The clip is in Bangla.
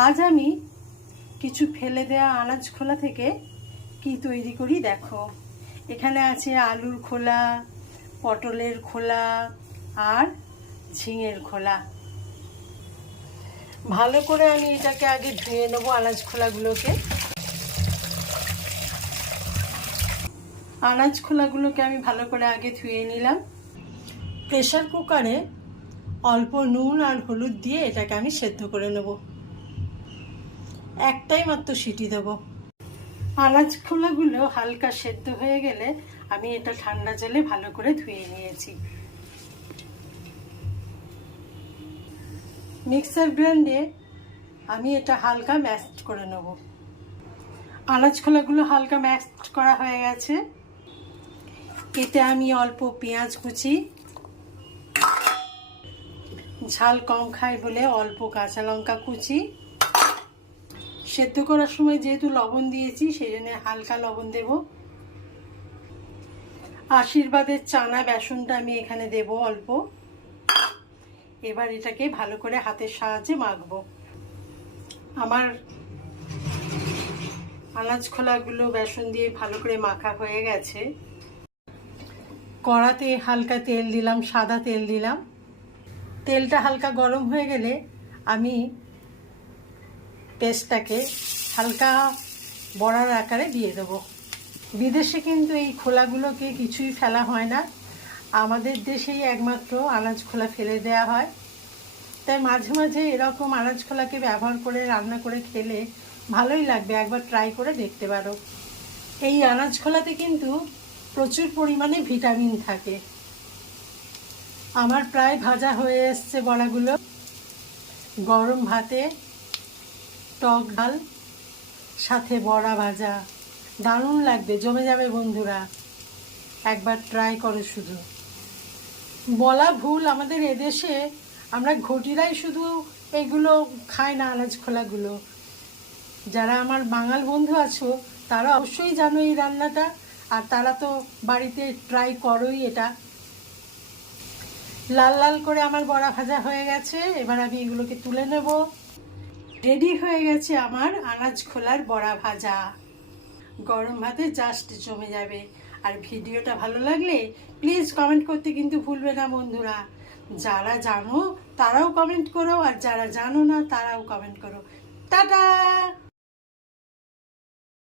আজ আমি কিছু ফেলে দেওয়া আনাজ খোলা থেকে কি তৈরি করি দেখো। এখানে আছে আলুর খোলা, পটলের খোলা আর ঝিঙের খোলা। ভালো করে আমি এটাকে আগে ধুয়ে নেবো আনাজ খোলাগুলোকে। আনাজ খোলাগুলোকে আমি ভালো করে আগে ধুয়ে নিলাম। প্রেসার কুকারে অল্প নুন আর হলুদ দিয়ে এটাকে আমি সেদ্ধ করে নেব। একটাই মাত্র সিটি দেব। আনাজ খোলাগুলো হালকা সেদ্ধ হয়ে গেলে আমি এটা ঠান্ডা জলে ভালো করে ধুয়ে নিয়েছি। মিক্সার গ্রাইন্ডে আমি এটা হালকা ম্যাশ করে নেব। আনাজ খোলাগুলো হালকা ম্যাশ করা হয়ে গেছে। এতে আমি অল্প পেঁয়াজ কুচি, ঝাল কম খাই বলে অল্প কাঁচা লঙ্কা কুচি, সেদ্ধ করার সময় যেহেতু লবণ দিয়েছি সেই জন্য হালকা লবণ দেব। আশীর্বাদের চানা বেসনটা আমি এখানে দেব অল্প। এবার এটাকে ভালো করে হাতের সাহায্যে মাখবো। আমার আনাজ খোলাগুলো বেসন দিয়ে ভালো করে মাখা হয়ে গেছে। কড়াতে হালকা তেল দিলাম, সাদা তেল দিলাম। তেলটা হালকা গরম হয়ে গেলে আমি পেস্টটাকে হালকা বড়ার আকারে দিয়ে দেবো। বিদেশে কিন্তু এই খোলাগুলোকে কিছুই ফেলা হয় না, আমাদের দেশেই একমাত্র আনাজ খোলা ফেলে দেওয়া হয়। তাই মাঝে মাঝে এরকম আনাজ খোলাকে ব্যবহার করে রান্না করে খেলে ভালোই লাগবে, একবার ট্রাই করে দেখতে পারো। এই আনাজ খোলাতে কিন্তু প্রচুর পরিমাণে ভিটামিন থাকে। আমার প্রায় ভাজা হয়ে এসছে বড়াগুলো। গরম ভাতে টক ডাল সাথে বড়া ভাজা দারুণ লাগবে, জমে যাবে বন্ধুরা, একবার ট্রাই করো। শুধু বলা ভুল, আমাদের এদেশে আমরা ঘটিরাই শুধু এগুলো খায় না, আনাজ খোলাগুলো। যারা আমার বাঙাল বন্ধু আছো তারা অবশ্যই জানো এই রান্নাটা, আর তারা তো বাড়িতে ট্রাই করোই এটা। লাল লাল করে আমার বড়া ভাজা হয়ে গেছে, এবার আমি এগুলোকে তুলে নেব। রেডি হয়ে গেছে আমার আনাজ খোলার বড়া ভাজা। গরম ভাতে জাস্ট জমে যাবে। আর ভিডিওটা ভালো লাগলে প্লিজ কমেন্ট করতে কিন্তু ভুলবে না বন্ধুরা। যারা জানো তারাও কমেন্ট করো, আর যারা জানো না তারাও কমেন্ট করো। টাটা।